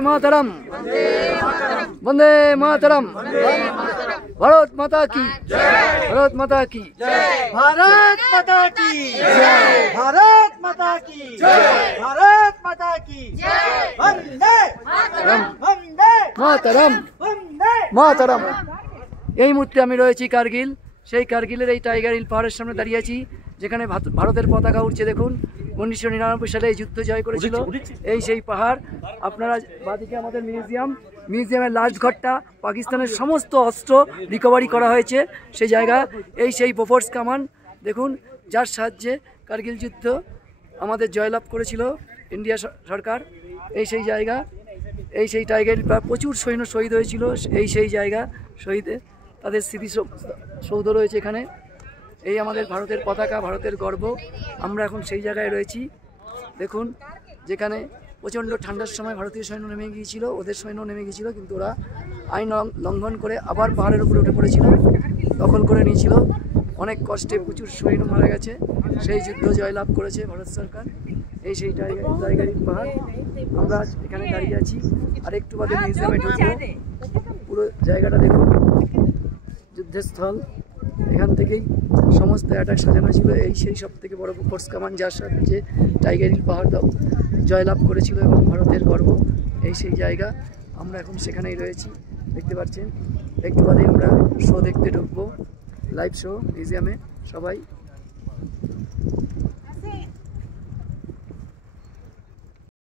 मातरम, वंदे मातरम। भारत माता की जय, भारत माता की जय, भारत माता की जय, भारत माता की जय, भारत माता की जय। वंदे मातरम, वंदे मातरम, वंदे मातरम। এই মুহূর্তে আমি রয়েছি কার্গিল। সেই কার্গিলের এই টাইগার হিল পাহাড়ের সামনে দাঁড়িয়ে আছি, যেখানে ভারতের পতাকা উঠছে। দেখুন, 1999 সালে এই যুদ্ধ জয় করেছিল এই সেই পাহাড়। আপনারা বাদিকে আমাদের মিউজিয়ামের লাস্ট ঘরটা, পাকিস্তানের সমস্ত অস্ত্র রিকভারি করা হয়েছে সেই জায়গা। এই সেই বোফোর্স কামান দেখুন, যার সাহায্যে কার্গিল যুদ্ধ আমাদের জয়লাভ করেছিল ইন্ডিয়া সরকার। এই সেই জায়গা, এই সেই টাইগার প্রচুর সৈন্য শহীদ হয়েছিল এই সেই জায়গা। শহীদের তাদের স্মৃতিসৌধ রয়েছে এখানে। এই আমাদের ভারতের পতাকা, ভারতের গর্ব। আমরা এখন সেই জায়গায় রয়েছি দেখুন, যেখানে প্রচণ্ড ঠান্ডার সময় ভারতীয় সৈন্য নেমে গিয়েছিল, ওদের সৈন্য নেমে গিয়েছিল, কিন্তু ওরা আইন লঙ্ঘন করে আবার পাহাড়ের উপরে উঠে পড়েছিল, দখল করে নিয়েছিল। অনেক কষ্টে প্রচুর সৈন্য মারা গেছে, সেই যুদ্ধ জয়লাভ করেছে ভারত সরকার। এই সেই টাইগার হিল পাহাড়। আমরা এখানে দাঁড়িয়ে আছি, আর একটু বাদে মিউজিয়ামে ঢুকবো। পুরো জায়গাটা দেখুন, যুদ্ধের স্থল। এখান থেকেই সমস্ত অ্যাটাক সাজানো ছিল। এই সেই সব থেকে বড় ফোর্স কামান, যার সাথে টাইগার হিল পাহাড় জয়লাভ করেছিল এবং ভারতের গর্ব এই সেই জায়গা। আমরা এখন সেখানেই রয়েছি, দেখতে পাচ্ছেন। একটু বাদেই আমরা শো দেখতে ঢুকবো, লাইভ শো মিউজিয়ামে। সবাই